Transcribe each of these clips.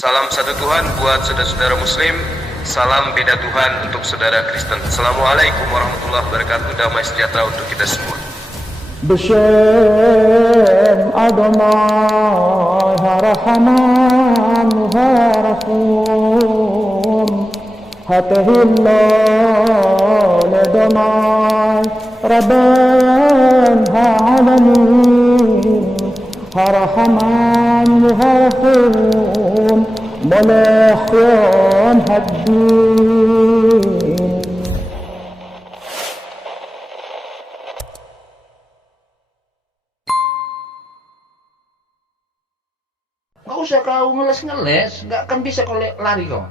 Salam satu Tuhan buat saudara-saudara muslim. Salam beda Tuhan untuk saudara Kristen. Assalamualaikum warahmatullahi wabarakatuh. Damai sejahtera untuk kita semua. بشام أدماي رحمان رحوم هته الله لدماي ربان عالمين رحمان رحوم ملاحيان هدين. Gak usah kau ngeles-ngeles, gak akan bisa kau lari kau.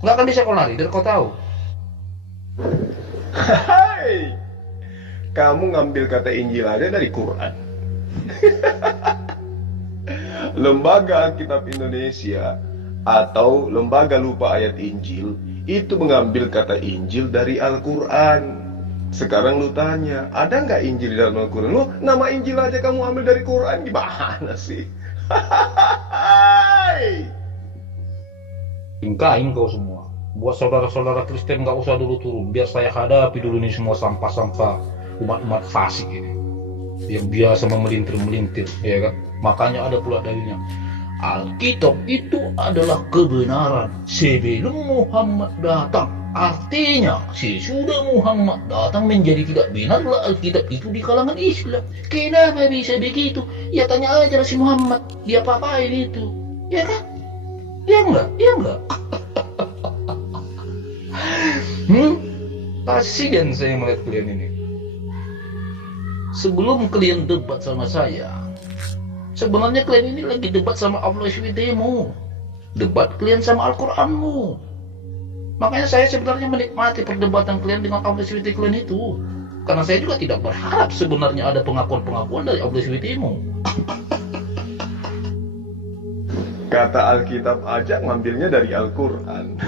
Gak akan bisa kau lari, dan kau tahu. Hai, kamu ngambil kata Injil aja dari Quran. Lembaga Alkitab Indonesia atau Lembaga Lupa Ayat Injil itu mengambil kata Injil dari Al-Quran. Sekarang lu tanya, ada nggak Injil di dalam Al-Quran? Lu nama Injil aja kamu ambil dari Quran, gimana sih? Hai. Tingkain kau semua. Buat saudara-saudara Kristen gak usah dulu turun. Biar saya hadapi dulu nih semua sampah-sampah umat-umat fasik ini, yang biasa memelintir-melintir, ya kan? Makanya ada pula dalilnya. Alkitab itu adalah kebenaran sebelum Muhammad datang. Artinya, sesudah Muhammad datang menjadi tidak benarlah Alkitab itu di kalangan Islam. Kenapa bisa begitu? Ya tanya aja si Muhammad, dia apa-apain itu, ya kan? Ya enggak? Ya enggak? Kasihan saya melihat kalian ini. Sebelum kalian debat sama saya, sebenarnya kalian ini lagi debat sama Allah SWT-mu. Debat kalian sama Al-Quranmu. Makanya saya sebenarnya menikmati perdebatan kalian dengan Allah SWT kalian itu. Karena saya juga tidak berharap sebenarnya ada pengakuan-pengakuan dari Allah SWT-mu. Kata Alkitab aja ngambilnya dari Al-Quran.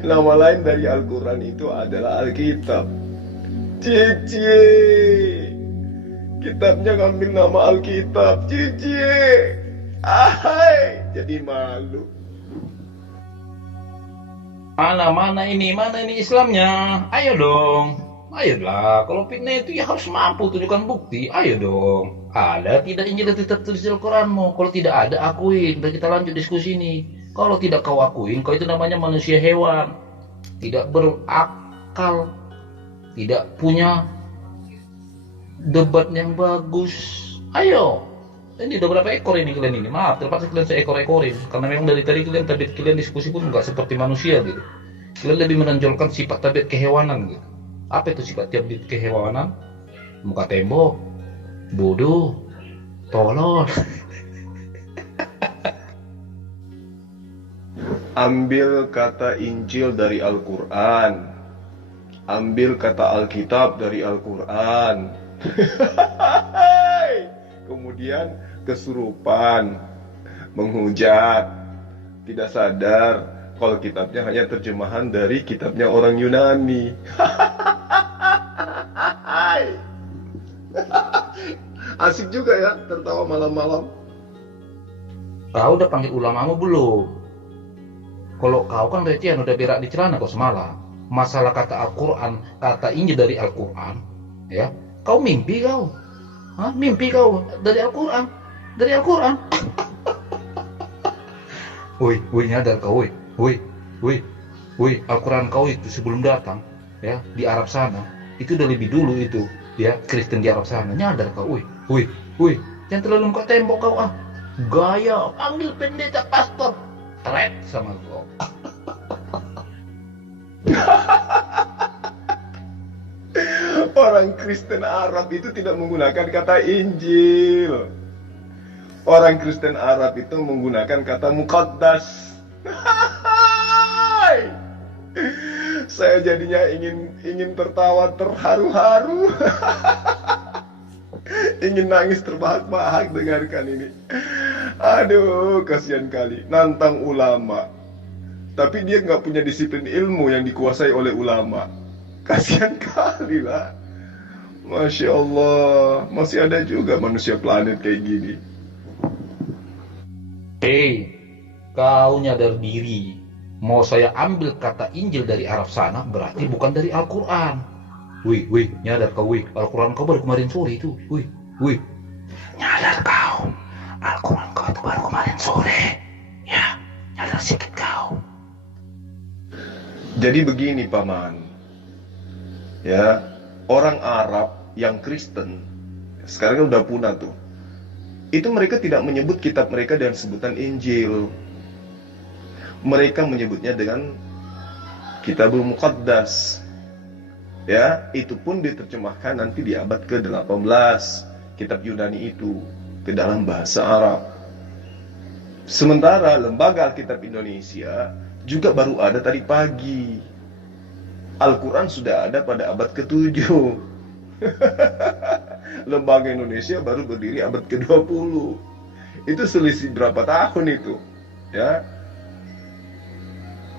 Nama lain dari Al-Quran itu adalah Alkitab. Cie, kitabnya ngambil nama Alkitab. Cie, ahai, jadi malu. Mana ini Islamnya? Ayo dong. Ayolah, kalau fitnah itu ya harus mampu tunjukkan bukti. Ayo dong. Ada tidak Injil itu tertulis di Al-Quranmu? Kalau tidak ada, akuin. Dan kita lanjut diskusi ini. Kalau tidak kau akuin, kau itu namanya manusia hewan. Tidak berakal. Tidak punya debat yang bagus. Ayo. Ini udah berapa ekor ini kalian ini? Maaf, terpaksa kalian saya ekor-ekorin. Karena memang dari tadi kalian diskusi pun nggak seperti manusia gitu. Kalian lebih menonjolkan sifat tabiat kehewanan gitu. Apa itu sifat tabiat kehewanan? Muka tembok, bodoh, tolol. Ambil kata Injil dari Al-Quran. Ambil kata Alkitab dari Al-Quran. Kemudian kesurupan, menghujat, tidak sadar kalau kitabnya hanya terjemahan dari kitabnya orang Yunani. Asik juga ya tertawa malam-malam. Kau udah panggil ulamamu belum? Kalau kau kan recian udah berak di celana kau semalam. Masalah kata Al-Quran, kata Injil dari Al-Quran, ya? Kau mimpi kau? Hah? Mimpi kau dari Al-Quran? Dari Al-Quran? Woi, nyadar kau, woi, Al-Quran kau itu sebelum datang, ya, di Arab sana, itu udah lebih dulu itu, ya, Kristen di Arab sana. Nyadar kau, woi, jangan terlalu muka tembok kau ah. Gaya, panggil pendeta pastor, tret sama kau. Orang Kristen Arab itu tidak menggunakan kata Injil. Orang Kristen Arab itu menggunakan kata muqaddas. Saya jadinya ingin tertawa terharu-haru. Ingin nangis terbahak-bahak dengarkan ini. Aduh, kasihan kali. Nantang ulama, tapi dia nggak punya disiplin ilmu yang dikuasai oleh ulama. Kasihan kali lah. Masya Allah, masih ada juga manusia planet kayak gini. Kau nyadar diri. Mau saya ambil kata Injil dari Arab sana berarti bukan dari Al-Quran. Wih, nyadar kau, Al-Quran kau baru kemarin sore itu. Wih. Nyadar kau, Al-Quran kau itu baru kemarin sore. Ya, nyadar sedikit kau. Jadi begini Paman, ya, orang Arab yang Kristen sekarang udah punah tuh. Itu mereka tidak menyebut kitab mereka dengan sebutan Injil. Mereka menyebutnya dengan Kitabul Muqaddas. Ya, itu pun diterjemahkan nanti di abad ke-18 kitab Yunani itu ke dalam bahasa Arab. Sementara Lembaga Alkitab Indonesia juga baru ada tadi pagi. Al-Quran sudah ada pada abad ke-7. Lembaga Indonesia baru berdiri abad ke-20. Itu selisih berapa tahun itu, ya.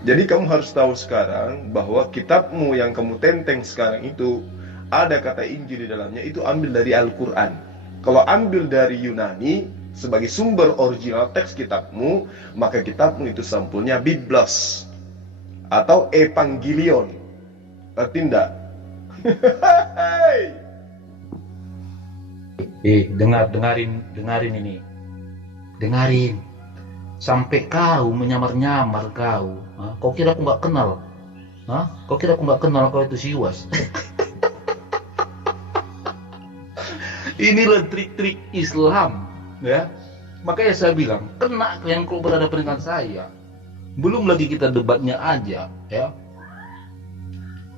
Jadi kamu harus tahu sekarang bahwa kitabmu yang kamu tenteng sekarang itu ada kata Injil di dalamnya, itu ambil dari Al-Quran. Kalau ambil dari Yunani sebagai sumber original teks kitabmu, maka kitabmu itu sampulnya Biblos atau Evangelion. Ngerti enggak? Dengarin ini. Dengarin. Sampai kau menyamar-nyamar kau. Kau kira aku nggak kenal? Kau kira aku nggak kenal kau itu siwas? Inilah trik-trik Islam, ya. Makanya saya bilang, kena yang kau berhadapan dengan saya. Belum lagi kita debatnya aja, ya.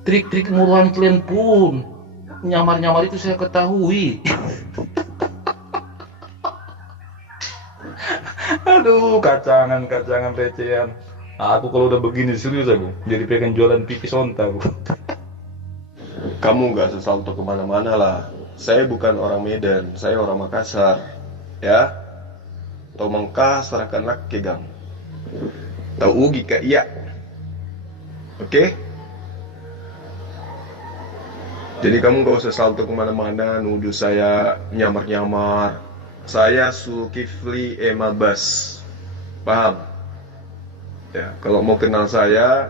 Trik-trik murahan kalian pun nyamar-nyamar itu saya ketahui. Aduh, kacangan recehan. Aku kalau udah begini serius aku, jadi pengen jualan pipis onta aku. Kamu gak sesalto kemana-mana lah. Saya bukan orang Medan, saya orang Makassar, ya. Tau Mangkas sarakan kegang. Tau ugi ka iya. Oke? Jadi kamu gak usah salto kemana-mana, nuduh saya nyamar-nyamar. Saya Zulkifli Emabas. Paham? Ya, kalau mau kenal saya,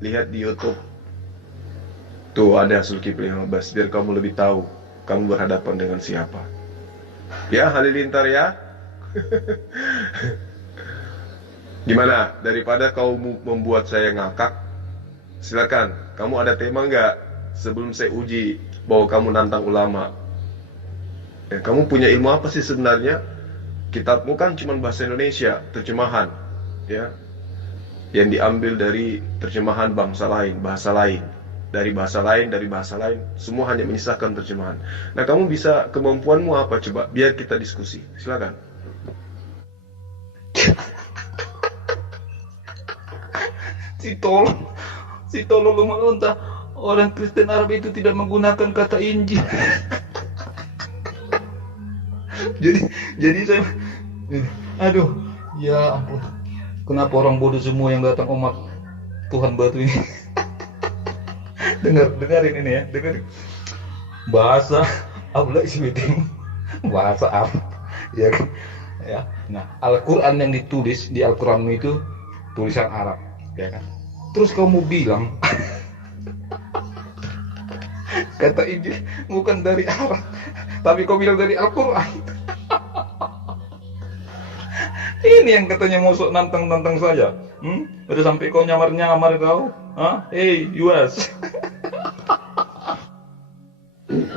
lihat di YouTube. Tuh ada Zulkifli Emabas, biar kamu lebih tahu kamu berhadapan dengan siapa. Ya, Halilintar ya. Gimana? Daripada kau membuat saya ngakak, silakan. Kamu ada tema nggak sebelum saya uji bahwa kamu nantang ulama? Ya, kamu punya ilmu apa sih sebenarnya? Kitabmu kan cuma bahasa Indonesia, terjemahan, ya, yang diambil dari terjemahan bangsa lain, bahasa lain, dari bahasa lain, semua hanya menyisakan terjemahan. Nah, kamu bisa, kemampuanmu apa coba? Biar kita diskusi, silakan. Si tolong lumayan, orang Kristen Arab itu tidak menggunakan kata Injil. jadi saya, aduh, ya ampun, kenapa orang bodoh semua yang datang umat Tuhan Batu ini? dengarin ini ya, dengarin bahasa Allah ismiting, bahasa apa? Ya. Nah, Al-Quran yang ditulis di Al-Quran itu tulisan Arab, ya kan? Terus kamu bilang kata Injil bukan dari Arab, tapi kau bilang dari Al-Quran. Ini yang katanya mau sok nantang saya. Udah sampai kau nyamar-nyamar kau. Hey, yuas.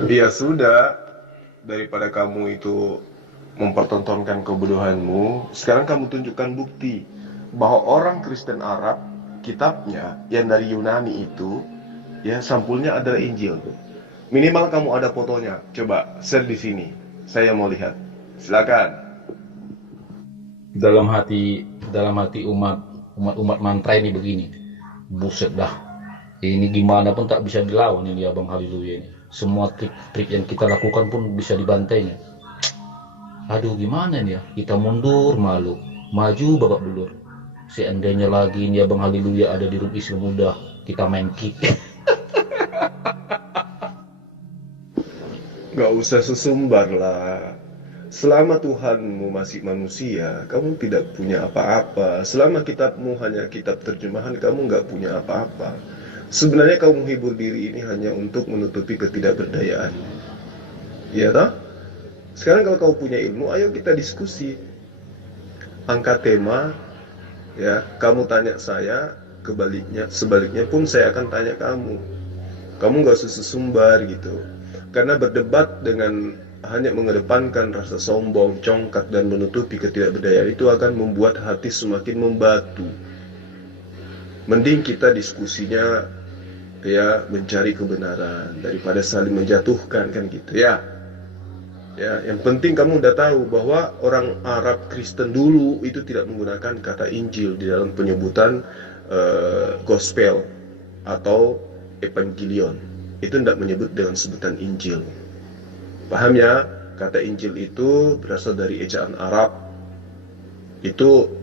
Ya sudah, daripada kamu itu mempertontonkan kebodohanmu, sekarang kamu tunjukkan bukti bahwa orang Kristen Arab, kitabnya yang dari Yunani itu, ya, sampulnya adalah Injil. Minimal kamu ada fotonya. Coba share di sini. Saya mau lihat. Silakan. Dalam hati umat mantra ini begini. Buset dah. Ini gimana pun tak bisa dilawan ini Abang Haleluya ini. Semua trik-trik yang kita lakukan pun bisa dibantainya. Aduh, gimana nih ya? Kita mundur malu, maju babak belur. Seandainya lagi ini Abang Haleluya ada di Room Islam mudah, kita main kick. Gak usah sesumbar lah. Selama Tuhanmu masih manusia, kamu tidak punya apa-apa. Selama kitabmu hanya kitab terjemahan, kamu nggak punya apa-apa. Sebenarnya kamu menghibur diri ini hanya untuk menutupi ketidakberdayaan. Ya toh? Sekarang kalau kau punya ilmu, ayo kita diskusi. Angkat tema, ya, kamu tanya saya, sebaliknya pun saya akan tanya kamu. Kamu nggak usah sesumbar gitu. Karena berdebat dengan hanya mengedepankan rasa sombong, congkak, dan menutupi ketidakberdayaan itu akan membuat hati semakin membatu. Mending kita diskusinya ya mencari kebenaran daripada saling menjatuhkan, kan gitu ya. Ya, yang penting kamu udah tahu bahwa orang Arab Kristen dulu itu tidak menggunakan kata Injil di dalam penyebutan gospel atau evangelion. Itu tidak menyebut dengan sebutan Injil. Paham ya? Kata Injil itu berasal dari ejaan Arab. Itu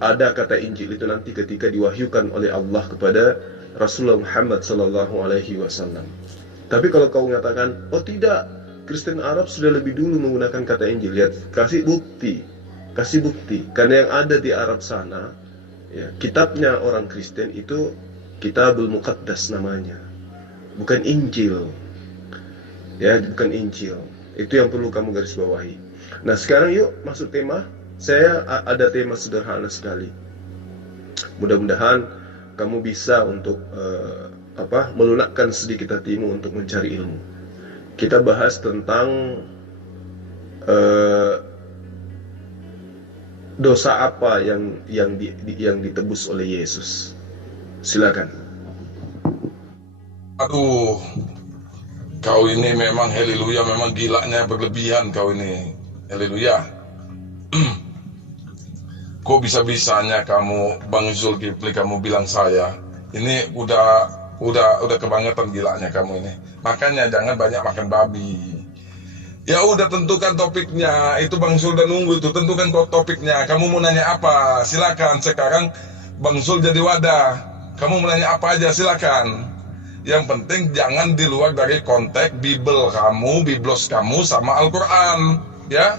ada kata Injil itu nanti ketika diwahyukan oleh Allah kepada Rasulullah Muhammad SAW. Tapi kalau kau mengatakan, oh tidak, Kristen Arab sudah lebih dulu menggunakan kata Injil, lihat, kasih bukti. Karena yang ada di Arab sana, ya, kitabnya orang Kristen itu Kitabul Muqaddas namanya, bukan Injil. Ya, bukan Injil. Itu yang perlu kamu garis bawahi. Nah, sekarang yuk masuk tema. Saya ada tema sederhana sekali. Mudah-mudahan kamu bisa untuk melunakkan sedikit hatimu untuk mencari ilmu. Kita bahas tentang dosa apa yang ditebus oleh Yesus. Silakan. Aduh, kau ini memang haleluya, memang gilanya berlebihan kau ini. Haleluya. Kok bisa-bisanya kamu, Bang Zulkifli, kamu bilang saya ini udah kebangetan gilanya kamu ini. Makanya jangan banyak makan babi. Ya udah, tentukan topiknya. Itu Bang Zul udah nunggu itu. Tentukan topiknya. Kamu mau nanya apa? Silakan. Sekarang Bang Zul jadi wadah. Kamu mau nanya apa aja, silakan. Yang penting jangan di luar dari konteks Bible kamu, Biblos kamu sama Al-Quran. Ya?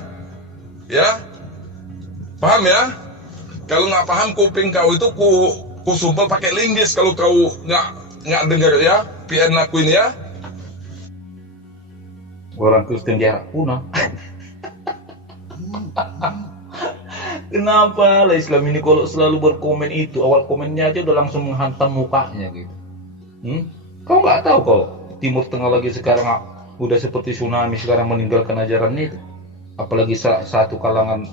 Ya? Paham ya? Kalau nggak paham, kuping kau itu ku sumpel pakai linggis kalau kau nggak dengar ya. PN aku ini ya. Orang Kristen jarak kuno. Kenapa lah Islam ini kalau selalu berkomen itu, awal komennya aja udah langsung menghantam mukanya gitu. Kau nggak tahu kok Timur Tengah lagi sekarang udah seperti tsunami sekarang meninggalkan ajaran itu. Apalagi satu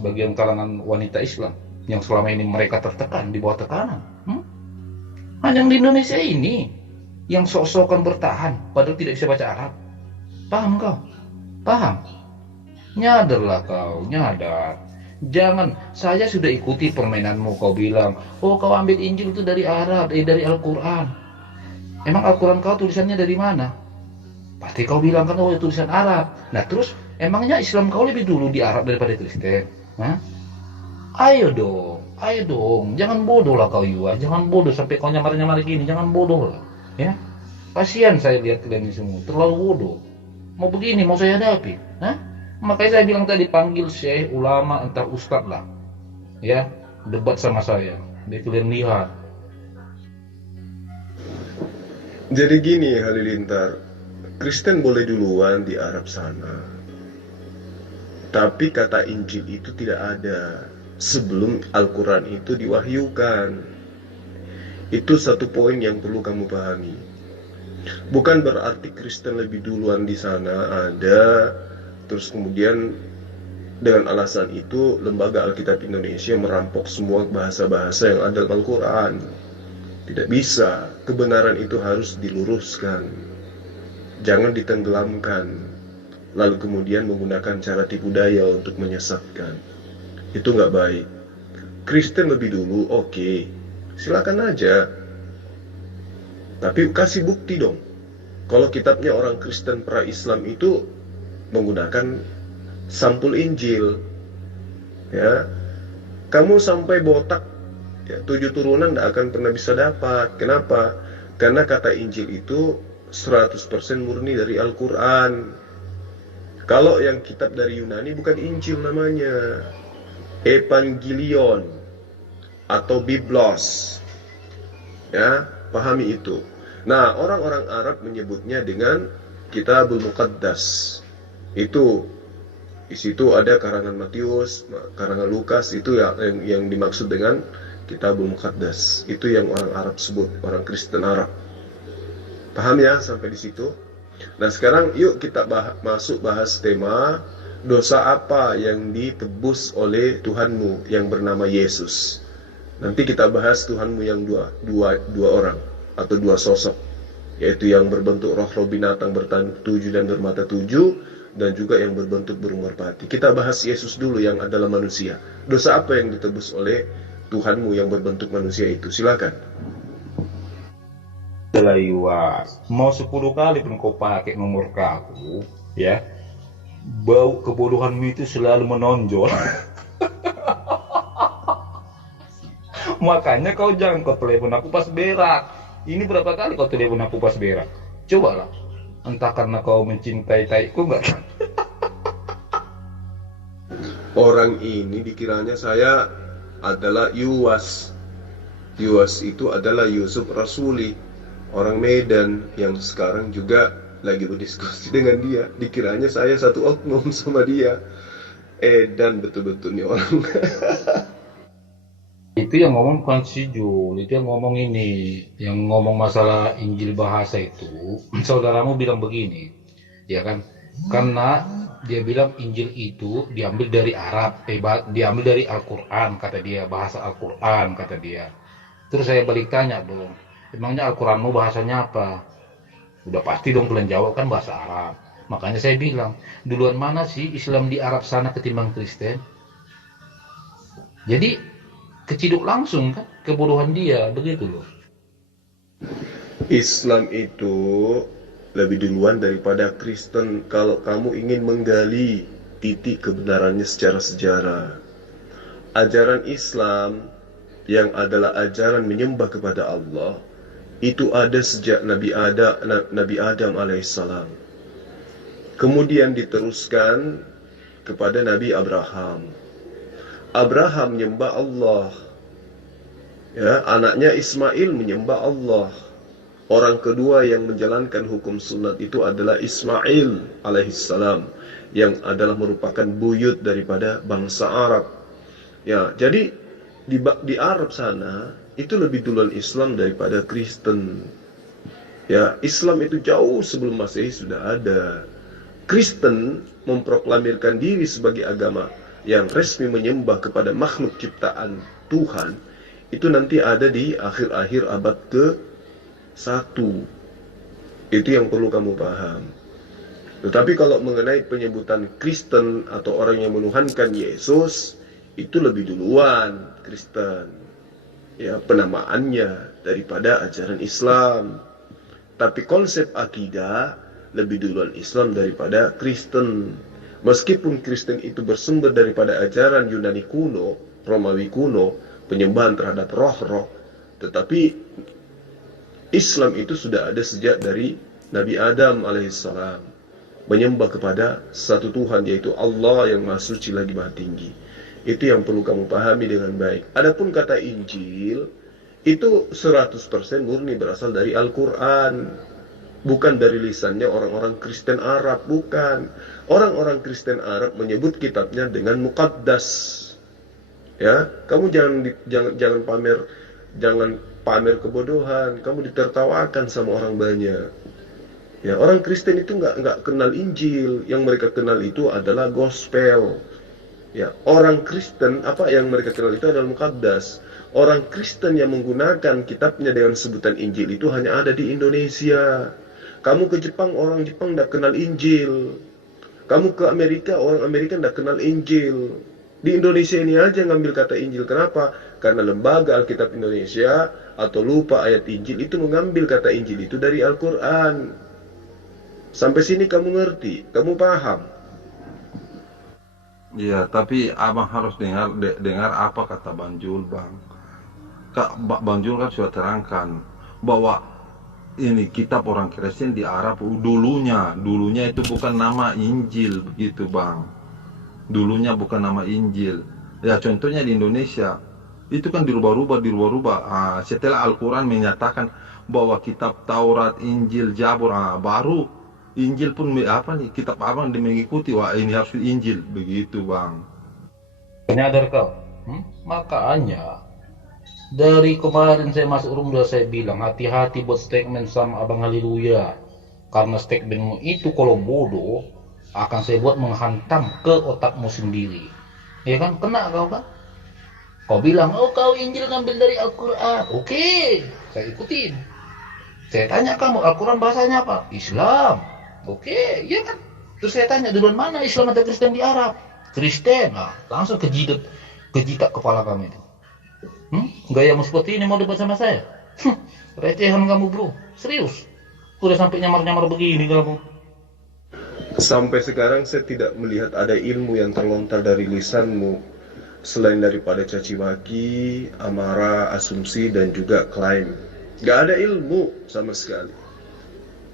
bagian kalangan wanita Islam yang selama ini mereka tertekan, di bawah tekanan. Hanya di Indonesia ini yang sok-sokan bertahan padahal tidak bisa baca Arab. Paham kau? Paham? Nyadarlah kau, nyadar. Jangan, saya sudah ikuti permainanmu. Kau bilang, oh kau ambil Injil itu dari Arab, dari Al-Quran. Emang Al-Quran kau tulisannya dari mana? Pasti kau bilang kan, oh tulisan Arab. Nah terus, emangnya Islam kau lebih dulu di Arab daripada Kristen? Hah? Ayo dong, jangan bodoh lah kau Yua. Jangan bodoh sampai kau nyamar-nyamar gini, jangan bodoh lah. Ya, kasihan saya lihat kalian ini semua, terlalu bodoh. Mau begini, mau saya hadapi? Hah? Makanya saya bilang tadi, panggil syekh, ulama, entar ustadz lah. Ya, debat sama saya. Biar kalian lihat. Jadi gini Halilintar, Kristen boleh duluan di Arab sana. Tapi kata Injil itu tidak ada sebelum Al-Quran itu diwahyukan. Itu satu poin yang perlu kamu pahami. Bukan berarti Kristen lebih duluan di sana ada, terus kemudian dengan alasan itu Lembaga Alkitab Indonesia merampok semua bahasa-bahasa yang ada dalam Al-Quran. Tidak bisa. Kebenaran itu harus diluruskan, jangan ditenggelamkan, lalu kemudian menggunakan cara tipu daya untuk menyesatkan. Itu nggak baik. Kristen lebih dulu, oke, silakan aja. Tapi kasih bukti dong. Kalau kitabnya orang Kristen pra-Islam itu menggunakan sampul Injil, ya, kamu sampai botak, ya, 7 turunan tidak akan pernah bisa dapat. Kenapa? Karena kata Injil itu 100% murni dari Al-Quran. Kalau yang kitab dari Yunani bukan Injil namanya, Evangelion atau Biblos. Ya, pahami itu. Nah, orang-orang Arab menyebutnya dengan Kitabul Muqaddas. Itu di situ ada karangan Matius, karangan Lukas, itu yang dimaksud dengan Kitabul Muqaddas. Itu yang orang Arab sebut, orang Kristen Arab. Paham ya sampai di situ? Nah, sekarang yuk kita masuk bahas tema dosa apa yang ditebus oleh Tuhanmu yang bernama Yesus. Nanti kita bahas Tuhanmu yang dua orang atau dua sosok, yaitu yang berbentuk roh binatang bertanduk 7 dan bermata 7, dan juga yang berbentuk burung merpati. Kita bahas Yesus dulu yang adalah manusia. Dosa apa yang ditebus oleh Tuhanmu yang berbentuk manusia itu? Silakan. Yuas, mau 10 kali pun kau pakai nomor aku, ya, bau kebodohanmu itu selalu menonjol. Makanya kau jangan kau telepon aku pas berak. Ini berapa kali kau telepon aku pas berak? Cobalah. Entah karena kau mencintai taiku enggak? Orang ini dikiranya saya adalah Yuwas. Yuwas itu adalah Yusuf Rasuli, orang Medan yang sekarang juga lagi berdiskusi dengan dia. Dikiranya saya satu oknum sama dia. Dan betul-betul nih orang. Itu yang ngomong bukan si Jul, itu yang ngomong ini, yang ngomong masalah Injil bahasa itu. Saudaramu bilang begini, ya kan? Karena dia bilang Injil itu diambil dari Arab, diambil dari Al-Quran, kata dia, bahasa Al-Quran, kata dia. Terus saya balik tanya dong, emangnya Al-Quranmu bahasanya apa? Udah pasti dong kalian jawab kan bahasa Arab. Makanya saya bilang, duluan mana sih Islam di Arab sana ketimbang Kristen? Jadi keciduk langsung kan kebodohan dia, begitu loh. Islam itu lebih duluan daripada Kristen kalau kamu ingin menggali titik kebenarannya secara sejarah. Ajaran Islam yang adalah ajaran menyembah kepada Allah itu ada sejak Nabi Adam alaihissalam. Kemudian diteruskan kepada Nabi Abraham. Abraham menyembah Allah, ya, anaknya Ismail menyembah Allah. Orang kedua yang menjalankan hukum sunat itu adalah Ismail alaihissalam, yang adalah merupakan buyut daripada bangsa Arab. Ya, jadi di Arab sana itu lebih duluan Islam daripada Kristen. Ya, Islam itu jauh sebelum Masehi sudah ada. Kristen memproklamirkan diri sebagai agama yang resmi menyembah kepada makhluk ciptaan Tuhan, itu nanti ada di akhir-akhir abad ke-1. Itu yang perlu kamu paham. Tetapi kalau mengenai penyebutan Kristen atau orang yang menuhankan Yesus, itu lebih duluan Kristen, ya, penamaannya daripada ajaran Islam. Tapi konsep akidah lebih duluan Islam daripada Kristen. Meskipun Kristen itu bersumber daripada ajaran Yunani kuno, Romawi kuno, penyembahan terhadap roh-roh, tetapi Islam itu sudah ada sejak dari Nabi Adam alaihissalam, menyembah kepada satu Tuhan, yaitu Allah yang maha suci lagi maha tinggi. Itu yang perlu kamu pahami dengan baik. Adapun kata Injil, itu 100% murni berasal dari Al-Quran, bukan dari lisannya orang-orang Kristen Arab, bukan. Orang-orang Kristen Arab menyebut kitabnya dengan Muqaddas. Ya, kamu jangan pamer kebodohan, kamu ditertawakan sama orang banyak. Ya, orang Kristen itu nggak kenal Injil, yang mereka kenal itu adalah gospel. Ya, orang Kristen apa yang mereka kenal itu adalah Muqaddas. Orang Kristen yang menggunakan kitabnya dengan sebutan Injil itu hanya ada di Indonesia. Kamu ke Jepang, orang Jepang tidak kenal Injil. Kamu ke Amerika, orang Amerika tidak kenal Injil. Di Indonesia ini aja ngambil kata Injil. Kenapa? Karena lembaga Alkitab Indonesia atau lupa ayat Injil itu mengambil kata Injil itu dari Al-Quran. Sampai sini kamu ngerti, kamu paham. Iya, tapi abang harus dengar apa kata Bang Jul, Bang. Bang Jul kan sudah terangkan bahwa ini kitab orang Kristen di Arab dulunya itu bukan nama Injil begitu bang. Dulunya bukan nama Injil. Ya contohnya di Indonesia itu kan dirubah-rubah. Setelah Al-Quran menyatakan bahwa kitab Taurat, Injil, Zabur, baru Injil pun kitab abang mengikuti, wah ini harus Injil begitu bang. Nyadar kau? Makanya dari kemarin saya masuk room udah saya bilang hati-hati buat statement sama Abang Haleluya, karena statementmu itu kalau bodoh akan saya buat menghantam ke otakmu sendiri. Ya kan, kena kau kan? Kau bilang, oh kau Injil ngambil dari Al-Quran. Oke, saya ikutin. Saya tanya kamu, Al-Quran bahasanya apa? Islam. Oke, ya kan? Terus saya tanya, duluan mana Islam atau Kristen di Arab? Kristen. Nah, langsung kejitak kepala kami itu. Gayamu seperti ini mau debat sama saya? Recehan kamu bro, serius. Udah sampai nyamar-nyamar begini kamu. Sampai sekarang saya tidak melihat ada ilmu yang terlontar dari lisanmu selain daripada caci maki, amarah, asumsi dan juga klaim. Gak ada ilmu sama sekali.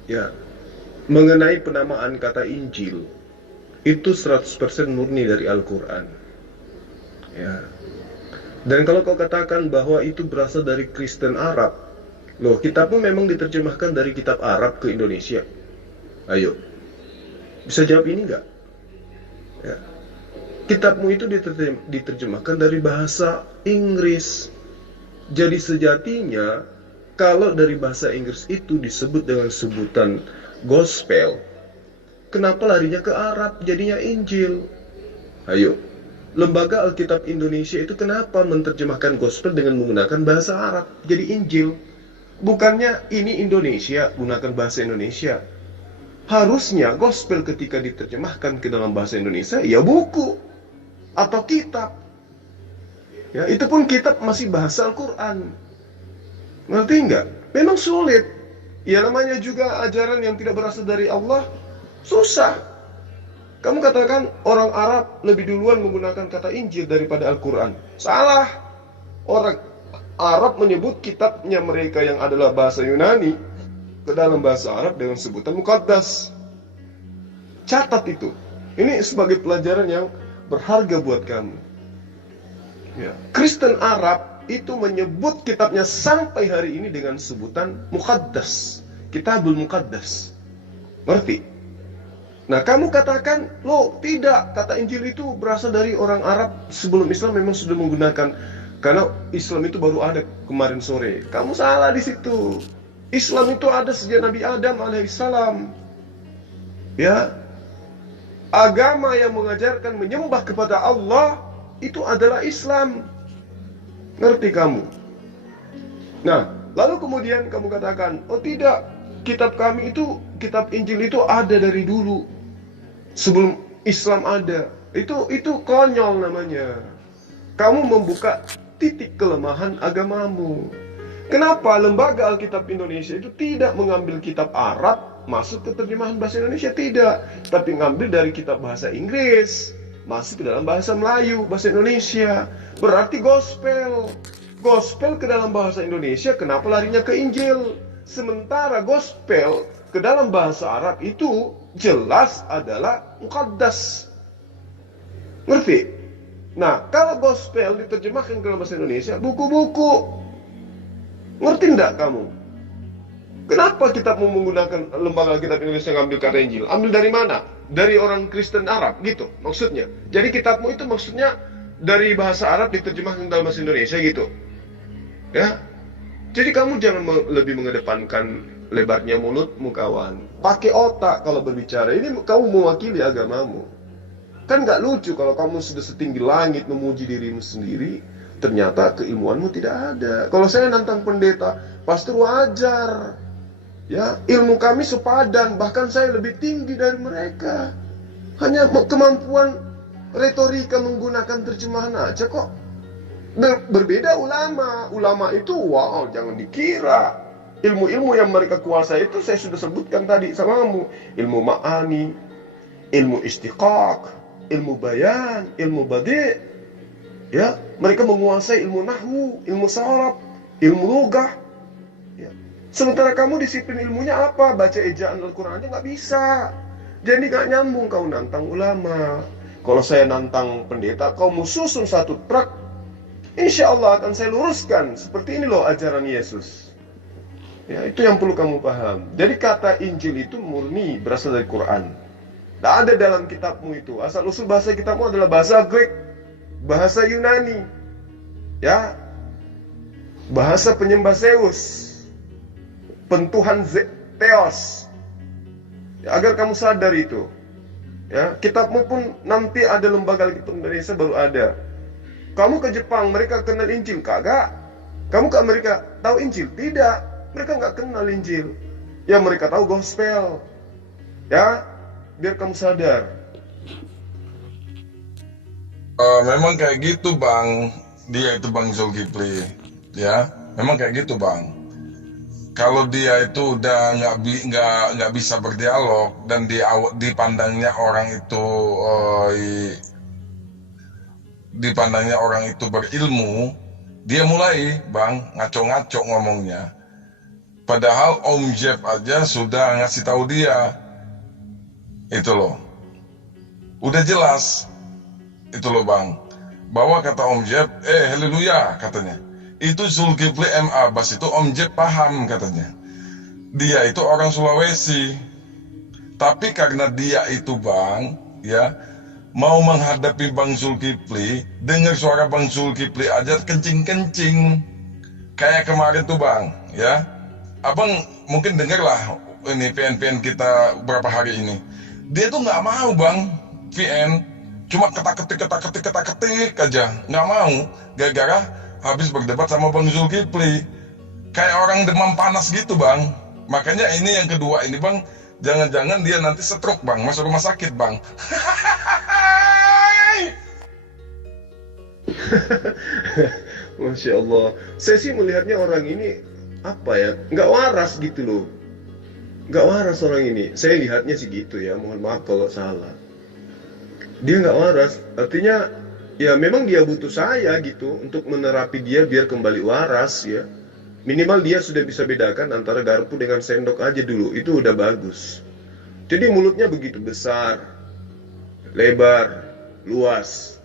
Ya, mengenai penamaan kata Injil itu 100% murni dari Al-Quran. Ya. Dan kalau kau katakan bahwa itu berasal dari Kristen Arab, loh, kitabmu memang diterjemahkan dari kitab Arab ke Indonesia. Ayo, bisa jawab ini enggak? Ya. Kitabmu itu diterjemahkan dari bahasa Inggris. Jadi sejatinya, kalau dari bahasa Inggris itu disebut dengan sebutan gospel, kenapa larinya ke Arab, jadinya Injil? Ayo. Lembaga Alkitab Indonesia itu kenapa menerjemahkan gospel dengan menggunakan bahasa Arab jadi Injil? Bukannya ini Indonesia gunakan bahasa Indonesia. Harusnya gospel ketika diterjemahkan ke dalam bahasa Indonesia ya buku atau kitab. Ya, itu pun kitab masih bahasa Al-Quran. Ngerti enggak? Memang sulit. Ya namanya juga ajaran yang tidak berasal dari Allah, susah. Kamu katakan orang Arab lebih duluan menggunakan kata Injil daripada Al-Quran. Salah. Orang Arab menyebut kitabnya mereka yang adalah bahasa Yunani ke dalam bahasa Arab dengan sebutan Muqaddas. Catat itu. Ini sebagai pelajaran yang berharga buat kamu. Ya. Kristen Arab itu menyebut kitabnya sampai hari ini dengan sebutan Muqaddas. Kitabul Muqaddas. Ngerti? Nah, kamu katakan, loh tidak, kata Injil itu berasal dari orang Arab sebelum Islam memang sudah menggunakan, karena Islam itu baru ada kemarin sore. Kamu salah di situ. Islam itu ada sejak Nabi Adam alaihissalam. Ya, agama yang mengajarkan menyembah kepada Allah itu adalah Islam. Ngerti kamu? Nah, lalu kemudian kamu katakan, oh tidak, kitab kami itu, kitab Injil itu ada dari dulu. Sebelum Islam ada. Itu konyol namanya. Kamu membuka titik kelemahan agamamu. Kenapa lembaga Alkitab Indonesia itu tidak mengambil kitab Arab masuk ke terjemahan bahasa Indonesia? Tidak. Tapi ngambil dari kitab bahasa Inggris masuk ke dalam bahasa Melayu, bahasa Indonesia. Berarti gospel. Gospel ke dalam bahasa Indonesia, kenapa larinya ke Injil? Sementara gospel ke dalam bahasa Arab itu jelas adalah Muqaddas. Ngerti? Nah, kalau gospel diterjemahkan ke dalam bahasa Indonesia, buku-buku. Ngerti enggak kamu? Kenapa kita mau menggunakan lembaga kitab Indonesia ngambil kata Injil? Ambil dari mana? Dari orang Kristen Arab, gitu maksudnya. Jadi kitabmu itu maksudnya dari bahasa Arab diterjemahkan ke dalam bahasa Indonesia, gitu. Ya. Jadi kamu jangan lebih mengedepankan lebarnya mulutmu, kawan. Pakai otak kalau berbicara. Ini kamu mewakili agamamu. Kan gak lucu kalau kamu sudah setinggi langit memuji dirimu sendiri, ternyata keilmuanmu tidak ada. Kalau saya nantang pendeta, pastor wajar. Ya, ilmu kami sepadan, bahkan saya lebih tinggi dari mereka. Hanya kemampuan retorika menggunakan terjemahan aja kok. Berbeda ulama. Ulama itu wow, jangan dikira ilmu-ilmu yang mereka kuasai itu saya sudah sebutkan tadi samamu. Ilmu ma'ani, ilmu istiqaq, ilmu bayan, ilmu badi'. Ya, mereka menguasai ilmu nahwu, ilmu saraf, ilmu lugah. Ya. Sementara kamu disiplin ilmunya apa? Baca ejaan Al-Quran aja nggak bisa. Jadi nggak nyambung kau nantang ulama. Kalau saya nantang pendeta, kau mau susun satu truk, insya Allah akan saya luruskan. Seperti ini loh ajaran Yesus. Ya, itu yang perlu kamu paham. Jadi kata Injil itu murni berasal dari Quran. Tidak ada dalam kitabmu itu. Asal usul bahasa kitabmu adalah bahasa Grek, bahasa Yunani, ya, bahasa penyembah Zeus, pentuhan Theos. Ya, agar kamu sadar itu. Ya, kitabmu pun nanti ada lembaga Alkitab Indonesia baru ada. Kamu ke Jepang, mereka kenal Injil? Kagak. Kamu ke Amerika, tahu Injil? Tidak. Mereka nggak kenal Injil. Ya, mereka tahu gospel. Ya, biar kamu sadar. Memang kayak gitu bang, dia itu Bang Zulkifli, ya, memang kayak gitu bang. Kalau dia itu udah nggak bisa berdialog dan dipandangnya orang itu dipandangnya orang itu berilmu, dia mulai bang ngaco-ngaco ngomongnya. Padahal Om Jeb aja sudah ngasih tahu dia, itu loh, udah jelas, itu loh bang, bahwa kata Om Jeb, haleluya katanya. Itu Zulkifli M. Abbas itu Om Jeb paham katanya. Dia itu orang Sulawesi. Tapi karena dia itu bang, ya, mau menghadapi Bang Zulkifli, dengar suara Bang Zulkifli aja kencing-kencing. Kayak kemarin tuh bang, ya. Abang mungkin dengar lah ini VN kita berapa hari ini. Dia tuh nggak mau bang, VN. Cuma ketak-ketik aja. Nggak mau, gara-gara habis berdebat sama Bang Zulkifli. Kayak orang demam panas gitu bang. Makanya ini yang kedua ini bang, jangan-jangan dia nanti stroke bang, masuk rumah sakit bang. Masya Allah. Saya sih melihatnya orang ini apa ya, nggak waras gitu loh. Nggak waras orang ini. Saya lihatnya sih gitu ya, mohon maaf kalau salah. Dia nggak waras, artinya ya memang dia butuh saya gitu untuk menerapi dia biar kembali waras ya. Minimal dia sudah bisa bedakan antara garpu dengan sendok aja dulu, itu udah bagus. Jadi mulutnya begitu besar, lebar, luas.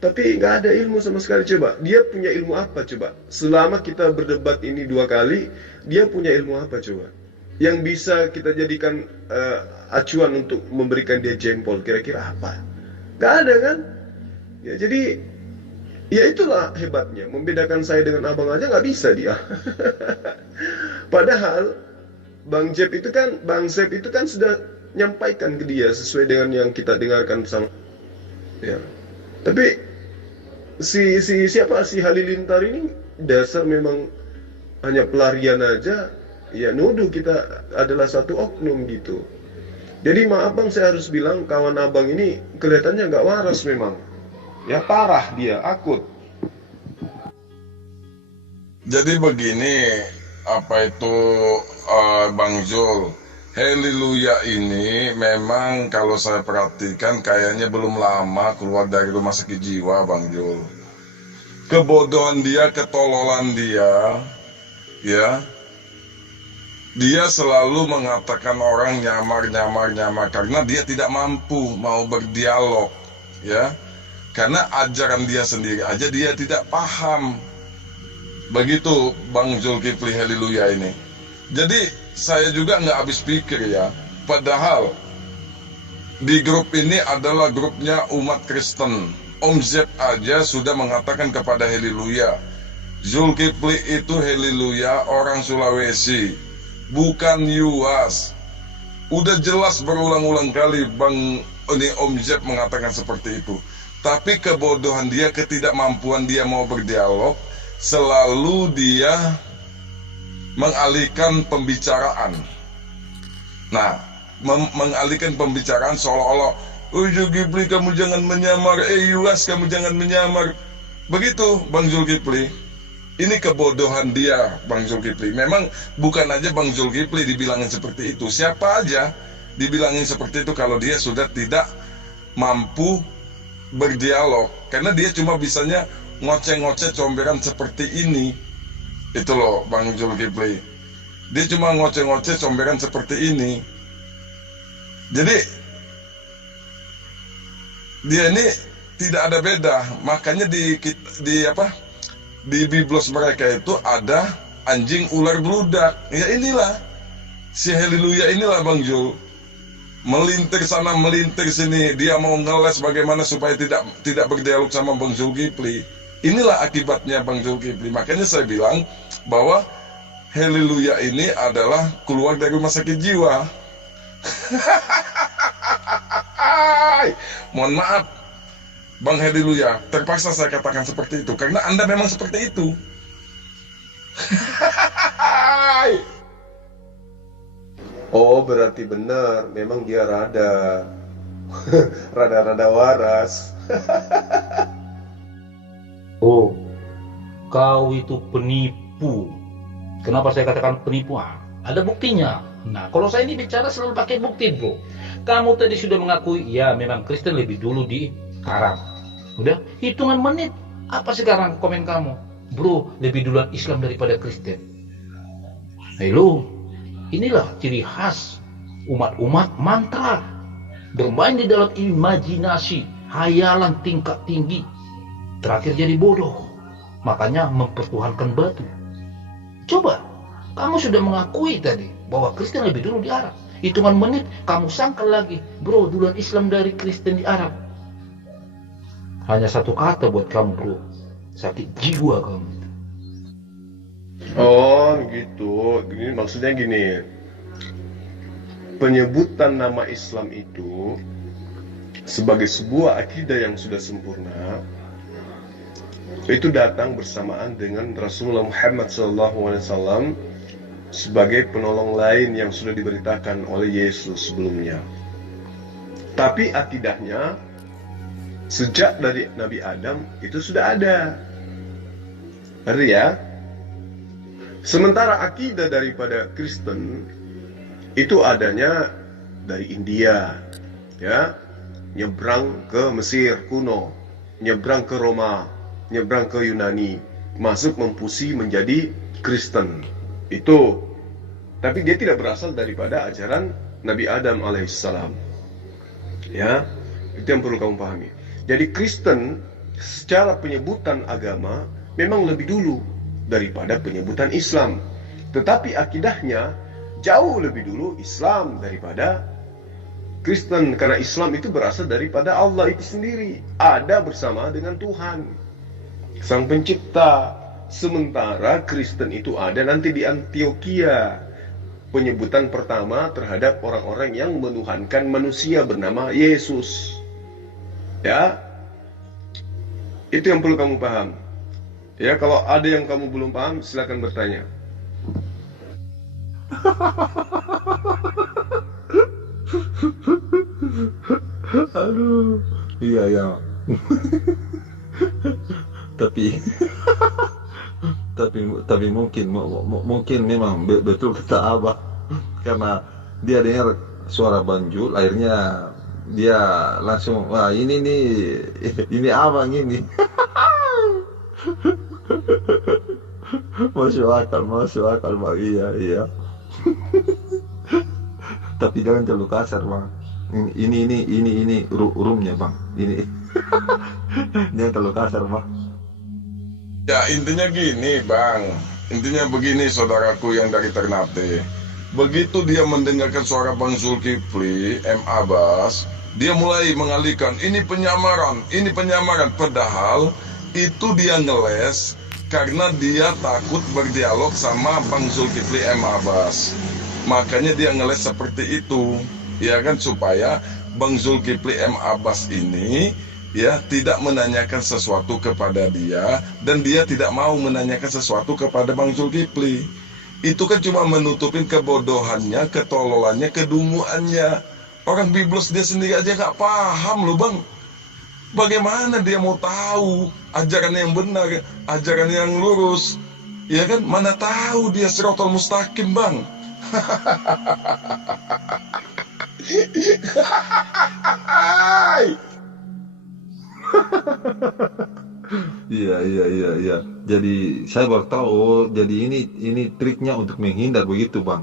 Tapi nggak ada ilmu sama sekali. Coba, dia punya ilmu apa coba? Selama kita berdebat ini 2 kali, dia punya ilmu apa coba? Yang bisa kita jadikan acuan untuk memberikan dia jempol, kira-kira apa? Nggak ada kan? Ya, jadi ya itulah hebatnya, membedakan saya dengan abang aja nggak bisa dia. Padahal Bang Zep itu kan sudah nyampaikan ke dia sesuai dengan yang kita dengarkan bersama. Ya. Tapi si Halilintar ini dasar memang hanya pelarian aja, ya nuduh kita adalah satu oknum gitu. Jadi maaf bang, saya harus bilang kawan abang ini kelihatannya nggak waras memang. Ya parah dia, akut. Jadi begini, apa itu Bang Zul, haleluya ini memang kalau saya perhatikan kayaknya belum lama keluar dari rumah sakit jiwa Bang Zul. Kebodohan dia, ketololan dia, ya. Dia selalu mengatakan orang nyamar karena dia tidak mampu mau berdialog, ya. Karena ajaran dia sendiri aja dia tidak paham. Begitu Bang Zulkifli haleluya ini. Jadi saya juga nggak habis pikir ya. Padahal di grup ini adalah grupnya umat Kristen. Om Zep aja sudah mengatakan kepada haleluya, Zulkifli itu haleluya orang Sulawesi, bukan Yuas. Udah jelas berulang-ulang kali Bang Om Zep mengatakan seperti itu. Tapi kebodohan dia, ketidakmampuan dia mau berdialog, selalu dia mengalihkan pembicaraan. Nah, mengalihkan pembicaraan seolah-olah, Zulkifli kamu jangan menyamar, Yuas kamu jangan menyamar. Begitu Bang Zulkifli. Ini kebodohan dia Bang Zulkifli. Memang bukan aja Bang Zulkifli dibilangin seperti itu. Siapa aja dibilangin seperti itu kalau dia sudah tidak mampu berdialog, karena dia cuma bisanya ngoceh-ngoceh comberan seperti ini. Itu loh Bang Zulkifli. Dia cuma ngoceh-ngoceh comberan seperti ini. Jadi dia ini tidak ada beda. Makanya di biblos mereka itu ada anjing ular beludak. Ya inilah si Haleluya inilah Bang Jul. Melintir sana melintir sini, dia mau ngeles bagaimana supaya tidak berdialog sama Bang Zulkifli. Inilah akibatnya Bang Zulkifli. Makanya saya bilang bahwa Haleluya ini adalah keluar dari rumah sakit jiwa. Mohon maaf Bang Haleluya, terpaksa saya katakan seperti itu karena Anda memang seperti itu. Oh, berarti benar, memang dia rada waras. Oh, kau itu penipu. Kenapa saya katakan penipu? Ada buktinya. Nah, kalau saya ini bicara selalu pakai bukti, bro. Kamu tadi sudah mengakui, ya memang Kristen lebih dulu di Arab. Udah, hitungan menit. Apa sekarang komen kamu? Bro, lebih duluan Islam daripada Kristen. Halo, inilah ciri khas umat-umat mantra. Bermain di dalam imajinasi, hayalan tingkat tinggi. Terakhir jadi bodoh. Makanya mempertuhankan batu. Coba, kamu sudah mengakui tadi bahwa Kristen lebih dulu di Arab. Hitungan menit kamu sangkal lagi, bro, duluan Islam dari Kristen di Arab. Hanya satu kata buat kamu, bro, sakit jiwa kamu. Oh gitu, gini maksudnya gini. Penyebutan nama Islam itu sebagai sebuah akidah yang sudah sempurna, itu datang bersamaan dengan Rasulullah Muhammad SAW sebagai penolong lain yang sudah diberitakan oleh Yesus sebelumnya. Tapi akidahnya sejak dari Nabi Adam itu sudah ada. Ngerti ya? Sementara akidah daripada Kristen itu adanya dari India, ya, nyebrang ke Mesir kuno, nyebrang ke Roma, nyebrang ke Yunani, masuk memfusi menjadi Kristen. Itu, tapi dia tidak berasal daripada ajaran Nabi Adam alaihissalam. Ya, itu yang perlu kamu pahami. Jadi Kristen secara penyebutan agama memang lebih dulu daripada penyebutan Islam. Tetapi akidahnya jauh lebih dulu Islam daripada Kristen. Karena Islam itu berasal daripada Allah itu sendiri. Ada bersama dengan Tuhan, Sang Pencipta. Sementara Kristen itu ada nanti di Antioquia. Penyebutan pertama terhadap orang-orang yang menuhankan manusia bernama Yesus. Ya, itu yang perlu kamu paham. Ya, kalau ada yang kamu belum paham, silakan bertanya. Aduh, iya ya. tapi tapi mungkin memang betul kata Abah, karena dia dengar suara Banjul, akhirnya dia langsung, wah ini abang ini. Masuk akal bang, iya. Tapi jangan terlalu kasar bang. Ini roomnya bang, ini. Jangan terlalu kasar bang. Ya intinya gini bang, intinya begini saudaraku yang dari Ternate. Begitu dia mendengarkan suara Bang Zulkifli, M. Abbas, dia mulai mengalihkan, ini penyamaran. Padahal itu dia ngeles karena dia takut berdialog sama Bang Zulkifli M. Abbas. Makanya dia ngeles seperti itu, ya kan, supaya Bang Zulkifli M. Abbas ini ya tidak menanyakan sesuatu kepada dia, dan dia tidak mau menanyakan sesuatu kepada Bang Zulkifli. Itu kan cuma menutupin kebodohannya, ketololannya, kedunguannya. Orang biblos dia sendiri aja gak paham loh bang. Bagaimana dia mau tahu ajaran yang benar, ajaran yang lurus? Ya kan, mana tahu dia Shiratal Mustaqim bang. Iya, iya, iya, iya. Jadi saya baru tahu, oh, jadi ini triknya untuk menghindar begitu, Bang.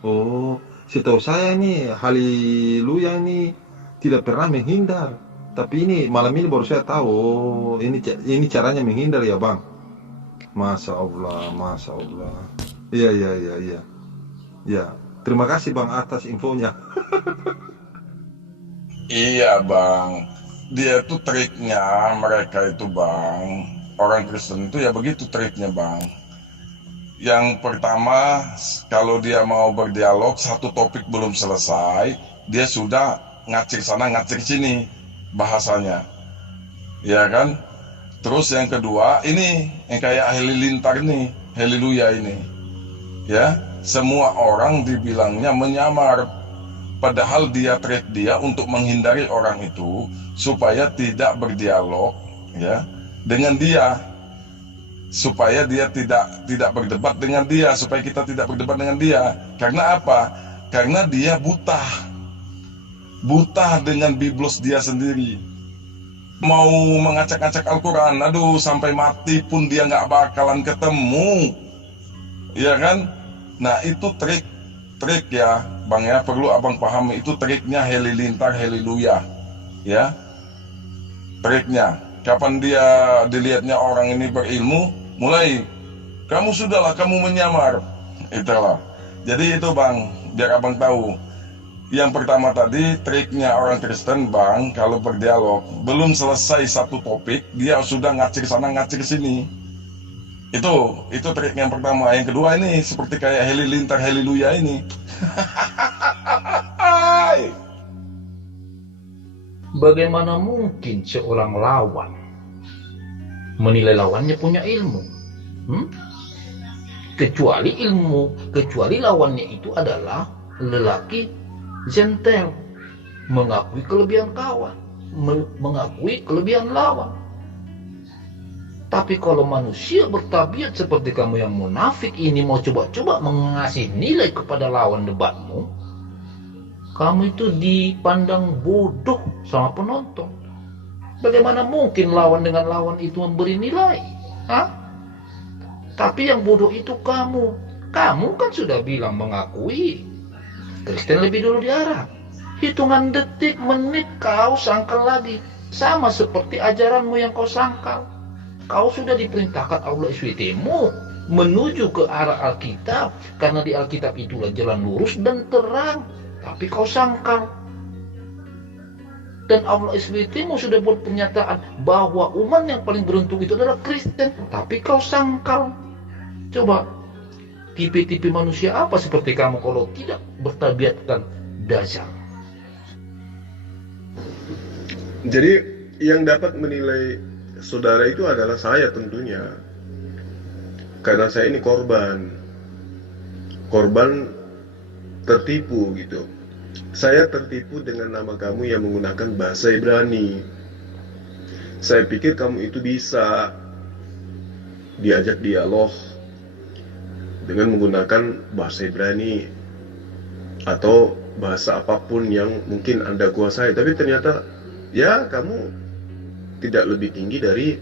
Oh, setahu saya ini haleluya ini tidak pernah menghindar. Tapi ini malam ini baru saya tahu, oh, ini caranya menghindar ya, Bang. Masya Allah, Masya Allah. Iya, iya, iya, iya. Ya, terima kasih Bang atas infonya. Iya bang, dia tuh triknya mereka itu bang, orang Kristen itu ya begitu triknya bang. Yang pertama, kalau dia mau berdialog, satu topik belum selesai, dia sudah ngacir sana ngacir sini bahasanya, ya kan? Terus yang kedua, ini yang kayak halilintar nih, haleluya ini, ya. Semua orang dibilangnya menyamar, padahal dia trik dia untuk menghindari orang itu supaya tidak berdialog, ya, dengan dia, supaya dia tidak berdebat dengan dia, supaya kita tidak berdebat dengan dia. Karena apa? Karena dia buta dengan biblos dia sendiri. Mau mengacak-acak Al-Quran, aduh sampai mati pun dia nggak bakalan ketemu, ya kan? Nah itu trik ya bang ya, perlu abang pahami, itu triknya halilintar haleluya, ya, triknya. Kapan dia dilihatnya orang ini berilmu, mulai kamu sudahlah kamu menyamar, itulah. Jadi itu bang, biar abang tahu. Yang pertama tadi triknya orang Kristen bang, kalau berdialog belum selesai satu topik dia sudah ngacir sana ngacir sini. Itu trik yang pertama. Yang kedua ini seperti kayak halilintar haleluya ini. Bagaimana mungkin seorang lawan menilai lawannya punya ilmu? Kecuali lawannya itu adalah lelaki gentle, mengakui kelebihan kawan, mengakui kelebihan lawan. Tapi kalau manusia bertabiat seperti kamu yang munafik ini mau coba-coba mengasih nilai kepada lawan debatmu, kamu itu dipandang bodoh sama penonton. Bagaimana mungkin lawan dengan lawan itu memberi nilai? Hah? Tapi yang bodoh itu kamu. Kamu kan sudah bilang mengakui Kristen lebih dulu di Arab. Hitungan detik, menit kau sangkal lagi. Sama seperti ajaranmu yang kau sangkal. Kau sudah diperintahkan Allah SWT-mu menuju ke arah Alkitab. Karena di Alkitab itulah jalan lurus dan terang. Tapi kau sangkal. Dan Allah SWT-mu sudah buat pernyataan bahwa umat yang paling beruntung itu adalah Kristen. Tapi kau sangkal. Coba, tipe-tipe manusia apa seperti kamu kalau tidak bertabiatkan dajjal? Jadi yang dapat menilai saudara itu adalah saya tentunya. Karena saya ini korban tertipu gitu. Saya tertipu dengan nama kamu yang menggunakan bahasa Ibrani. Saya pikir kamu itu bisa diajak dialog dengan menggunakan bahasa Ibrani atau bahasa apapun yang mungkin Anda kuasai. Tapi ternyata ya kamu tidak lebih tinggi dari